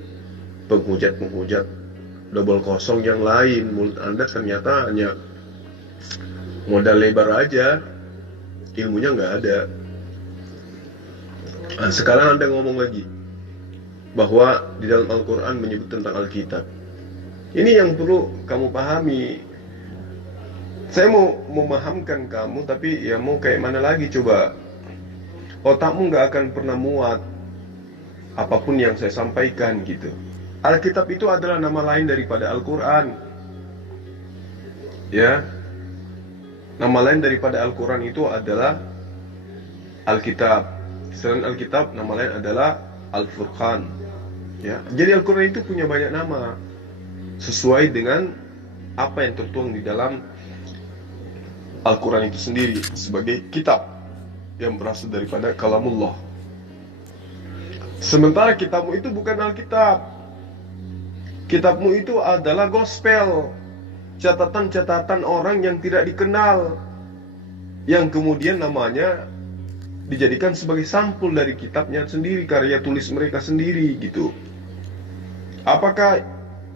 penghujat-penghujat double kosong yang lain. Mulut Anda ternyata hanya modal lebar aja, ilmunya nggak ada. Nah, sekarang Anda ngomong lagi bahwa di dalam Al-Quran menyebut tentang Alkitab. Ini yang perlu kamu pahami. Saya mau memahamkan kamu, tapi ya mau kayak mana lagi coba. Otakmu nggak akan pernah muat apapun yang saya sampaikan gitu. Alkitab itu adalah nama lain daripada Al-Quran. Ya, nama lain daripada Al-Quran itu adalah Alkitab. Selain Alkitab, nama lain adalah Al-Furqan. Ya, jadi Al-Quran itu punya banyak nama sesuai dengan apa yang tertuang di dalam Al-Quran itu sendiri sebagai kitab yang berasal daripada kalamullah. Sementara kitabmu itu bukan Alkitab. Kitabmu itu adalah gospel, catatan-catatan orang yang tidak dikenal, yang kemudian namanya dijadikan sebagai sampul dari kitabnya sendiri, karya tulis mereka sendiri gitu. Apakah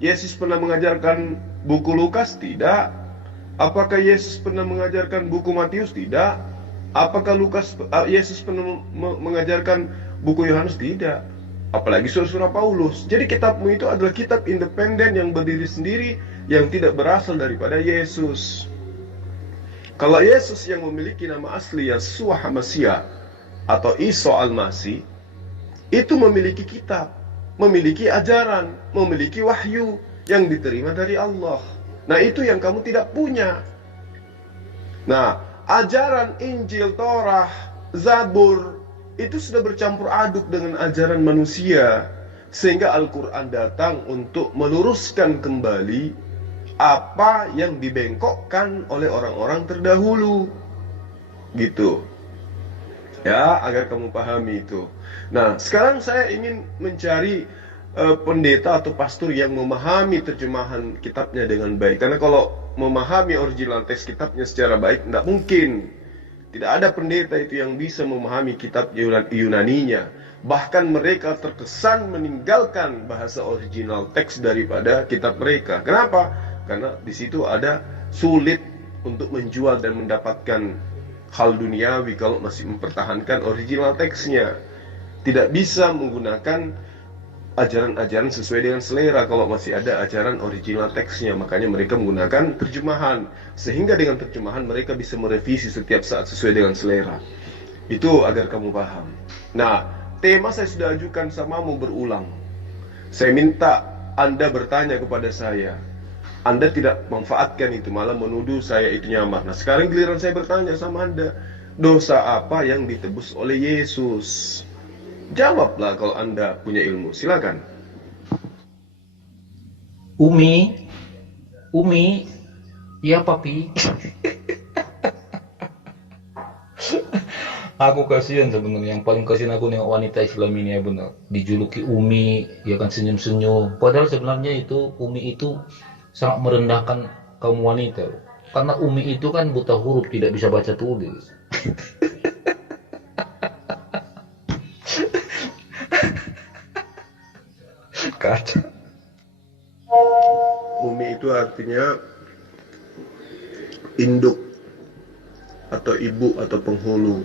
Yesus pernah mengajarkan buku Lukas? Tidak. Apakah Yesus pernah mengajarkan buku Matius? Tidak. Apakah Yesus pernah mengajarkan buku Yohanes? Tidak. Apalagi surah-surah Paulus. Jadi kitabmu itu adalah kitab independen yang berdiri sendiri, yang tidak berasal daripada Yesus. Kalau Yesus yang memiliki nama asli Yeshua HaMashiach atau Isa Al-Masih, itu memiliki kitab, memiliki ajaran, memiliki wahyu yang diterima dari Allah. Nah, itu yang kamu tidak punya. Nah, ajaran Injil, Torah, Zabur itu sudah bercampur aduk dengan ajaran manusia, sehingga Al-Quran datang untuk meluruskan kembali apa yang dibengkokkan oleh orang-orang terdahulu. Gitu. Ya, agar kamu pahami itu. Nah, sekarang saya ingin mencari pendeta atau pastor yang memahami terjemahan kitabnya dengan baik. Karena kalau memahami original teks kitabnya secara baik, tidak mungkin. Tidak ada pendeta itu yang bisa memahami kitab Yunaninya. Bahkan mereka terkesan meninggalkan bahasa original teks daripada kitab mereka. Kenapa? Karena di situ ada sulit untuk menjual dan mendapatkan hal duniawi kalau masih mempertahankan original teksnya. Tidak bisa menggunakan ajaran-ajaran sesuai dengan selera kalau masih ada ajaran original teksnya. Makanya mereka menggunakan terjemahan, sehingga dengan terjemahan mereka bisa merevisi setiap saat sesuai dengan selera. Itu agar kamu paham. Nah, tema saya sudah ajukan samamu berulang. Saya minta Anda bertanya kepada saya. Anda tidak memanfaatkan itu, malah menuduh saya itu nyamar. Nah, sekarang giliran saya bertanya sama Anda, dosa apa yang ditebus oleh Yesus? Jawablah kalau Anda punya ilmu, silakan. Umi, ya papi. Aku kasihan sebenarnya, yang paling kasihan aku nengok wanita Islam ini ya benar. Dijuluki Umi, ya kan senyum-senyum. Padahal sebenarnya itu Umi itu sangat merendahkan kaum wanita. Karena Umi itu kan buta huruf, tidak bisa baca tulis. Kacau. Umi itu artinya induk atau ibu atau penghulu.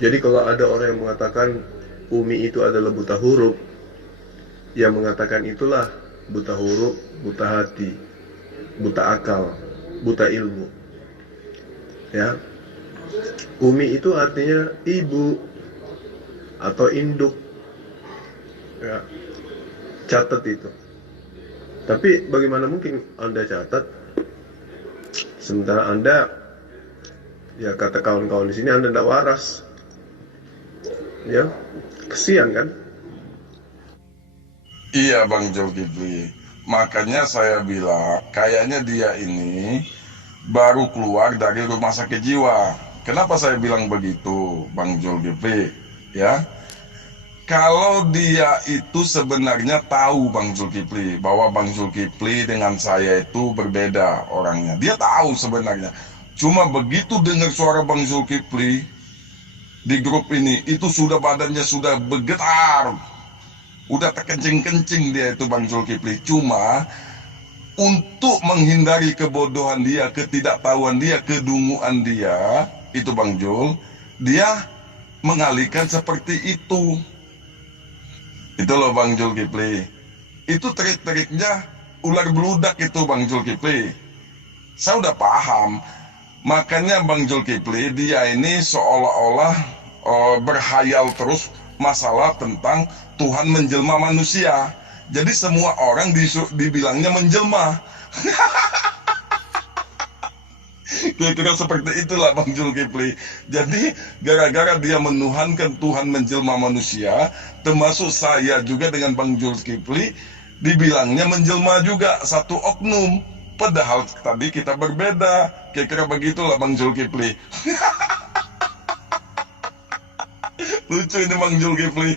Jadi kalau ada orang yang mengatakan Umi itu adalah buta huruf, yang mengatakan itulah buta huruf, buta hati, buta akal, buta ilmu. Ya. Umi itu artinya ibu atau induk. Ya. Catat itu. Tapi bagaimana mungkin Anda catat sementara Anda, ya kata kawan-kawan di sini, Anda tidak waras. Ya, kesian kan? Iya Bang Zulkifli, makanya saya bilang kayaknya dia ini baru keluar dari rumah sakit jiwa. Kenapa saya bilang begitu Bang Zulkifli? Ya, kalau dia itu sebenarnya tahu Bang Zulkifli bahwa Bang Zulkifli dengan saya itu berbeda orangnya. Dia tahu sebenarnya. Cuma begitu dengar suara Bang Zulkifli di grup ini, itu sudah badannya sudah bergetar. Udah terkencing-kencing dia itu Bang Zulkifli. Cuma untuk menghindari kebodohan dia, ketidaktahuan dia, kedunguan dia, itu Bang Jul, dia mengalihkan seperti itu. Itu loh Bang Zulkifli. Itu trik-triknya ular beludak itu Bang Zulkifli. Saya udah paham. Makanya Bang Zulkifli dia ini seolah-olah berhayal terus masalah tentang Tuhan menjelma manusia. Jadi semua orang dibilangnya menjelma. Kira-kira seperti itulah Bang Zulkifli. Jadi gara-gara dia menuhankan Tuhan menjelma manusia, termasuk saya juga dengan Bang Zulkifli, dibilangnya menjelma juga, satu oknum. Padahal tadi kita berbeda. Kira-kira begitulah Bang Zulkifli. Lucu ini Bang Zulkifli.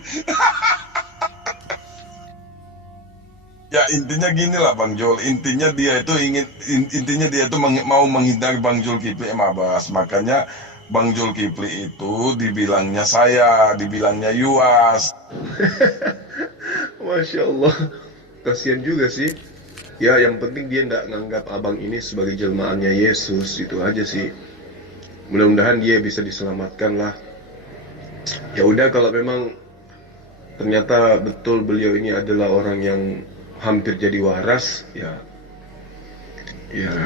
Ya intinya gini lah Bang Jul, intinya dia itu mau menghindar Bang Zulkifli Abbas. Makanya Bang Zulkifli itu dibilangnya saya, dibilangnya Yuas. Masya Allah, kasihan juga sih. Ya, yang penting dia nggak nganggap abang ini sebagai jelmaannya Yesus, itu aja sih. Mudah-mudahan dia bisa diselamatkan lah. Ya udah, kalau memang ternyata betul beliau ini adalah orang yang hampir jadi waras, ya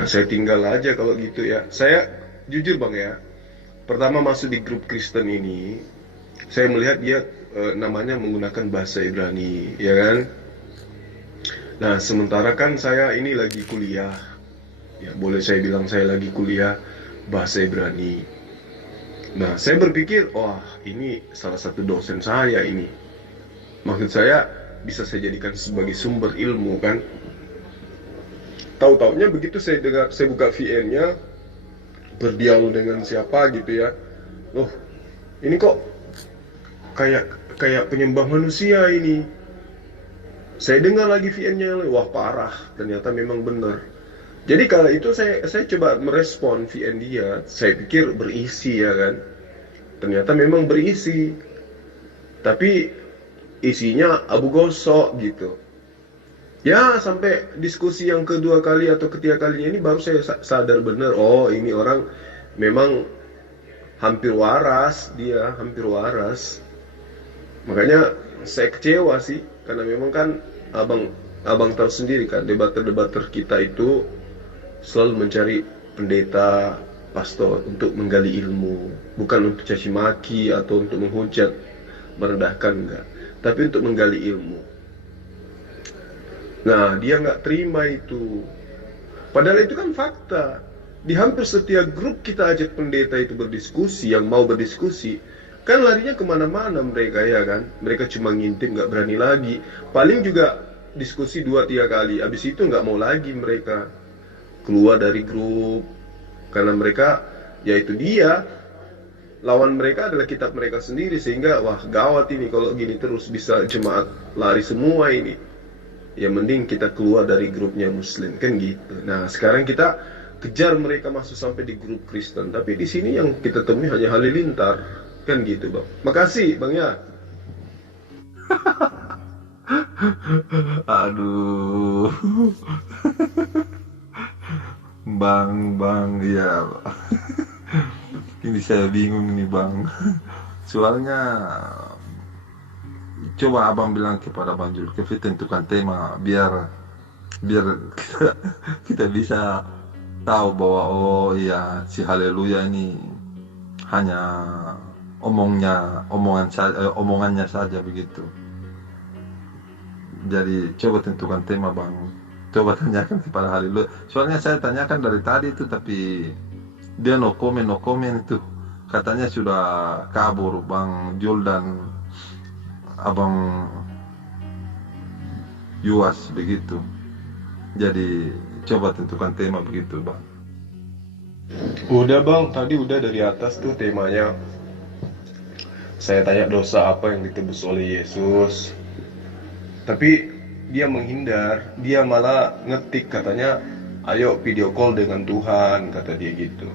saya tinggal aja kalau gitu ya. Saya jujur bang ya, pertama masuk di grup Kristen ini, saya melihat dia namanya menggunakan bahasa Ibrani, ya kan? Nah, sementara kan saya ini lagi kuliah, ya boleh saya bilang saya lagi kuliah bahasa Ibrani. Nah, saya berpikir, wah ini salah satu dosen saya ini. Maksud saya bisa saya jadikan sebagai sumber ilmu kan. Tahu-taunya begitu saya buka VN-nya, berdialog dengan siapa gitu ya. Loh, ini kok kayak penyembah manusia ini. Saya dengar lagi VN-nya, wah parah, ternyata memang benar. Jadi kala itu saya coba merespon VN dia, saya pikir berisi ya kan. Ternyata memang berisi. Tapi isinya abu gosok gitu. Ya sampai diskusi yang kedua kali atau ketiga kalinya ini baru saya sadar benar, oh ini orang memang hampir waras, dia hampir waras. Makanya saya kecewa sih, karena memang kan abang tahu sendiri kan, debater-debater kita itu selalu mencari pendeta, pastor untuk menggali ilmu, bukan untuk caci maki atau untuk menghujat, merendahkan, enggak, tapi untuk menggali ilmu. Nah, dia nggak terima itu. Padahal itu kan fakta. Di hampir setiap grup kita ajak pendeta itu berdiskusi, yang mau berdiskusi, kan larinya kemana-mana mereka ya kan. Mereka cuma ngintip, nggak berani lagi. Paling juga diskusi 2-3 kali, abis itu nggak mau lagi mereka keluar dari grup. Karena mereka, yaitu dia, lawan mereka adalah kitab mereka sendiri. Sehingga wah gawat ini, kalau gini terus bisa jemaat lari semua ini. Ya mending kita keluar dari grupnya Muslim kan gitu. Nah sekarang kita kejar mereka masuk sampai di grup Kristen, tapi di sini yang kita temui hanya halilintar kan gitu bang. Makasih bang ya. Aduh. Bang ya. Ini saya bingung nih bang. Soalnya coba abang bilang kepada Bang Zulkifli tentukan tema biar kita bisa tahu bahwa oh iya si haleluya ini hanya omongannya saja begitu. Jadi coba tentukan tema bang, coba tanyakan kepada haleluya. Soalnya saya tanyakan dari tadi itu tapi dia no komen itu, katanya sudah kabur Bang Jul dan Abang Yuas begitu. Jadi coba tentukan tema begitu bang. Udah bang, tadi udah dari atas tuh temanya. Saya tanya dosa apa yang ditebus oleh Yesus, tapi dia menghindar. Dia malah ngetik katanya, ayo video call dengan Tuhan, kata dia gitu.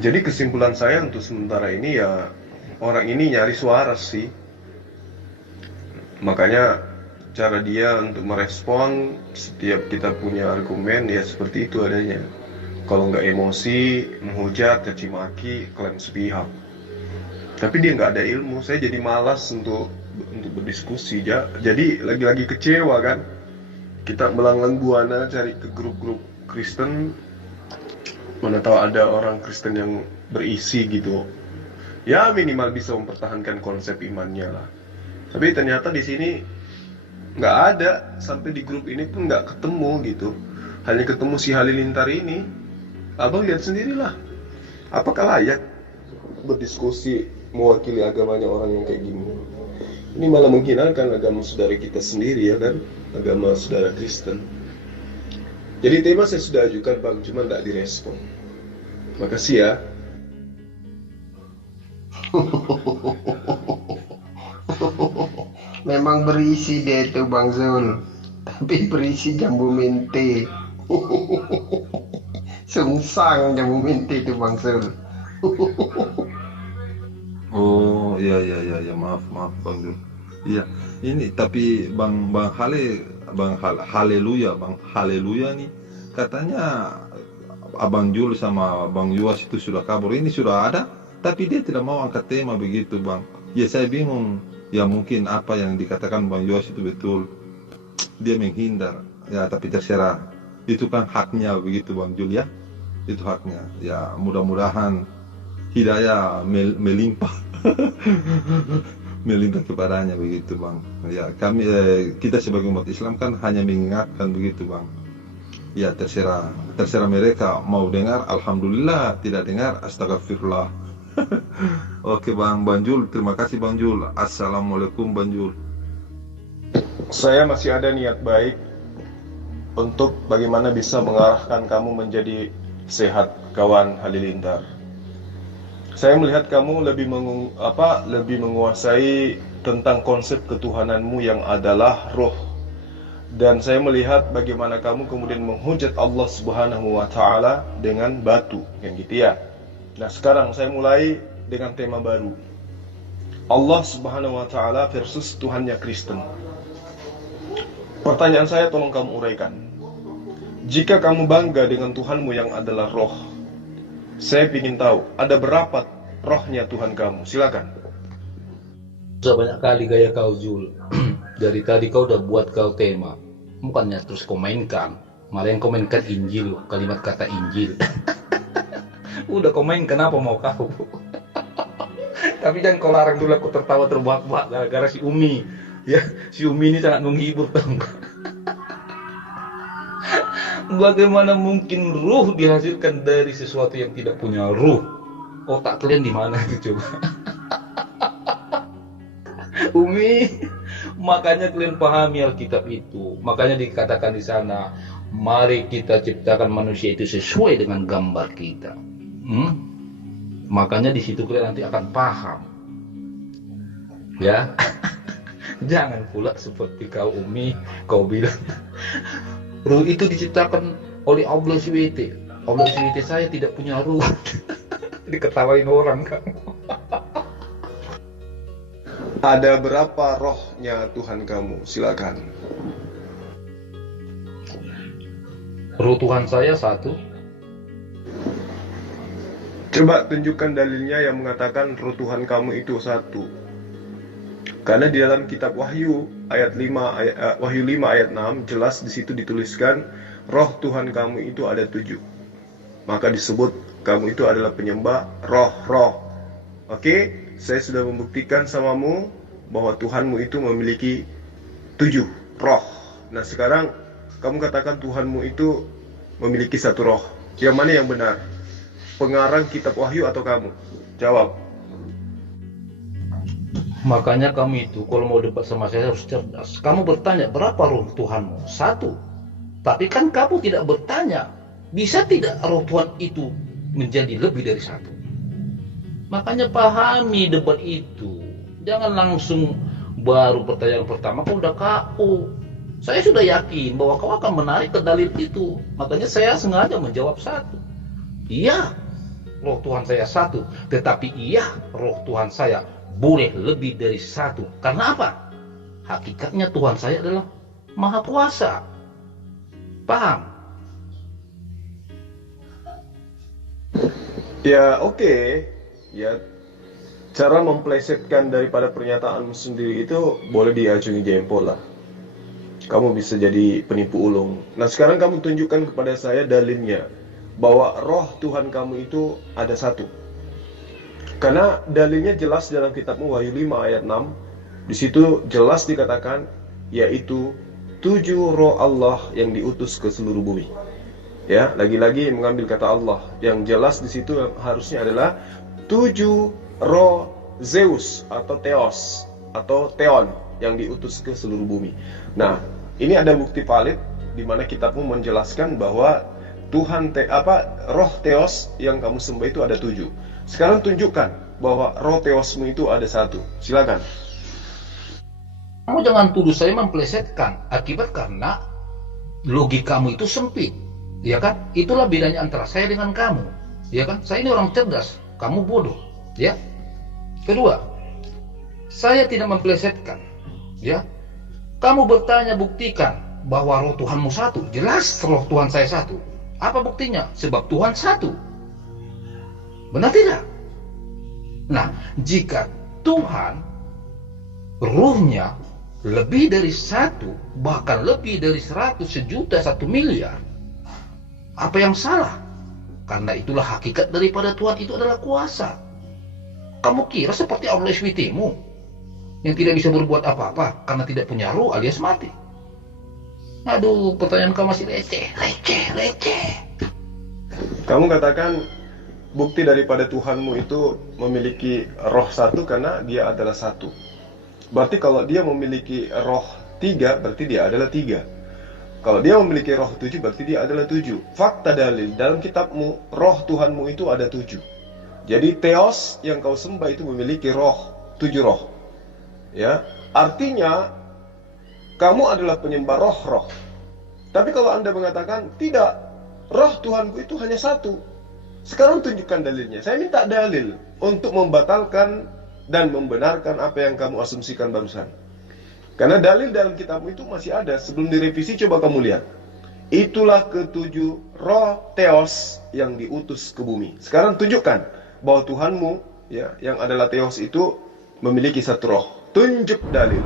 Jadi kesimpulan saya untuk sementara ini ya, orang ini nyari suara sih. Makanya cara dia untuk merespon setiap kita punya argumen ya seperti itu adanya. Kalau nggak emosi, menghujat, caci maki, klaim sepihak. Tapi dia nggak ada ilmu. Saya jadi malas untuk berdiskusi. Jadi lagi-lagi kecewa kan. Kita melanglang buana cari ke grup-grup Kristen, mana tahu ada orang Kristen yang berisi gitu. Ya minimal bisa mempertahankan konsep imannya lah. Tapi ternyata di sini nggak ada, sampai di grup ini pun nggak ketemu gitu. Hanya ketemu si halilintar ini. Abang lihat sendirilah. Apakah layak berdiskusi mewakili agamanya orang yang kayak gini? Ini malah menghinakan agama saudara kita sendiri ya kan, agama saudara Kristen. Jadi tema saya sudah ajukan bang, cuma nggak direspon. Makasih ya. Memang berisi dia itu Bang Zul, tapi berisi jambu mente. Sungsang jambu mente itu Bang Zul. Oh iya maaf Bang Zul. Iya, ini tapi Bang Haleluya nih katanya Abang Jul sama Bang Yuas itu sudah kabur. Ini sudah ada, tapi dia tidak mau angkat tema begitu, Bang. Ya saya bingung. Ya mungkin apa yang dikatakan Bang Yuas itu betul. Dia menghindar. Ya tapi terserah. Itu kan haknya begitu, Bang Jul ya. Itu haknya. Ya mudah-mudahan hidayah melimpah. Melimpah kepadanya begitu, Bang. Ya kami kita sebagai umat Islam kan hanya mengingatkan begitu, Bang. Ya terserah mereka mau dengar alhamdulillah, tidak dengar astagfirullah. Oke Bang Jul, terima kasih Bang Jul. Assalamualaikum Bang Jul. Saya masih ada niat baik untuk bagaimana bisa mengarahkan kamu menjadi sehat, kawan Halilintar. Saya melihat kamu lebih menguasai tentang konsep ketuhananmu yang adalah roh. Dan saya melihat bagaimana kamu kemudian menghujat Allah Subhanahu wa taala dengan batu, kan gitu ya. Nah, sekarang saya mulai dengan tema baru. Allah Subhanahu wa taala versus Tuhannya Kristen. Pertanyaan saya tolong kamu uraikan. Jika kamu bangga dengan Tuhanmu yang adalah roh, saya ingin tahu, ada berapa rohnya Tuhan kamu? Silakan. Sudah banyak kali gaya kau Jul. Dari tadi kau udah buat kau tema. Bukannya terus kau mainkan. Malah yang kau mainkan Injil, kalimat kata Injil. Udah kau mainkan apa mau kau? Tapi jangan kau larang dulu aku tertawa terbahak-bahak gara-gara si Umi. Ya, si Umi ini sangat menghibur tahu. Bagaimana mungkin ruh dihasilkan dari sesuatu yang tidak punya ruh? Otak kalian di mana itu coba? Umi, makanya kalian pahami Alkitab itu. Makanya dikatakan di sana, mari kita ciptakan manusia itu sesuai dengan gambar kita. Makanya di situ kalian nanti akan paham. Ya, jangan pula seperti kau Umi, kau bilang. Ruh itu diciptakan oleh Allah SWT. Allah SWT saya tidak punya ruh. Diketawain orang kamu. Ada berapa rohnya Tuhan kamu? Silakan. Ruh Tuhan saya satu. Coba tunjukkan dalilnya yang mengatakan roh Tuhan kamu itu satu. Karena di dalam kitab Wahyu ayat 5 ayat 6 jelas di situ dituliskan roh Tuhan kamu itu ada 7. Maka disebut kamu itu adalah penyembah roh-roh. Oke, saya sudah membuktikan samamu bahwa Tuhanmu itu memiliki 7 roh. Nah sekarang kamu katakan Tuhanmu itu memiliki satu roh. Yang mana yang benar? Pengarang kitab Wahyu atau kamu? Jawab. Makanya kamu itu kalau mau debat sama saya harus cerdas. Kamu bertanya berapa roh Tuhanmu? 1. Tapi kan kamu tidak bertanya, bisa tidak roh Tuhan itu menjadi lebih dari 1? Makanya pahami debat itu. Jangan langsung baru pertanyaan pertama kau udah KO. Saya sudah yakin bahwa kau akan menarik ke dalil itu. Makanya saya sengaja menjawab 1. Iya, roh Tuhan saya 1. Tetapi iya, roh Tuhan saya boleh lebih dari 1. Karena apa? Hakikatnya Tuhan saya adalah Maha Kuasa. Paham? Ya oke. Ya, cara memplesetkan daripada pernyataanmu sendiri itu boleh diacungi jempol lah. Kamu bisa jadi penipu ulung. Nah sekarang kamu tunjukkan kepada saya dalilnya bahwa roh Tuhan kamu itu ada 1. Karena dalilnya jelas dalam kitabmu Wahyu 5 ayat 6. Di situ jelas dikatakan yaitu 7 roh Allah yang diutus ke seluruh bumi. Ya, lagi-lagi mengambil kata Allah. Yang jelas di situ harusnya adalah 7 roh Zeus atau Theos atau Theon yang diutus ke seluruh bumi. Nah, ini ada bukti valid di mana kitabmu menjelaskan bahwa roh Theos yang kamu sembah itu ada 7. Sekarang tunjukkan bahwa roh Theosmu itu ada 1. Silakan. Kamu jangan tuduh saya memplesetkan. Akibat karena logikamu itu sempit. Ya kan? Itulah bedanya antara saya dengan kamu. Ya kan? Saya ini orang cerdas, kamu bodoh. Ya. Kedua, saya tidak memplesetkan. Ya, kamu bertanya buktikan bahwa roh Tuhanmu satu. Jelas roh Tuhan saya satu. Apa buktinya? Sebab Tuhan satu. Benar tidak? Nah, jika Tuhan ruhnya lebih dari satu, bahkan lebih dari 100, sejuta, 1 miliar, apa yang salah? Karena itulah hakikat daripada Tuhan itu adalah kuasa. Kamu kira seperti Allah SWT-mu yang tidak bisa berbuat apa-apa karena tidak punya ruh alias mati? Aduh, pertanyaan kamu masih receh. Kamu katakan bukti daripada Tuhanmu itu memiliki roh satu karena dia adalah satu. Berarti kalau dia memiliki roh 3, berarti dia adalah 3. Kalau dia memiliki roh 7, berarti dia adalah 7. Fakta dalil dalam kitabmu, roh Tuhanmu itu ada 7. Jadi Theos yang kau sembah itu memiliki roh, 7 roh. Ya, artinya kamu adalah penyembah roh-roh. Tapi kalau Anda mengatakan tidak, roh Tuhanku itu hanya satu. Sekarang tunjukkan dalilnya. Saya minta dalil untuk membatalkan dan membenarkan apa yang kamu asumsikan barusan. Karena dalil dalam kitabmu itu masih ada. Sebelum direvisi, coba kamu lihat. Itulah ketujuh roh Theos yang diutus ke bumi. Sekarang tunjukkan bahwa Tuhanmu, ya, yang adalah Theos itu memiliki satu roh. Tunjuk dalil.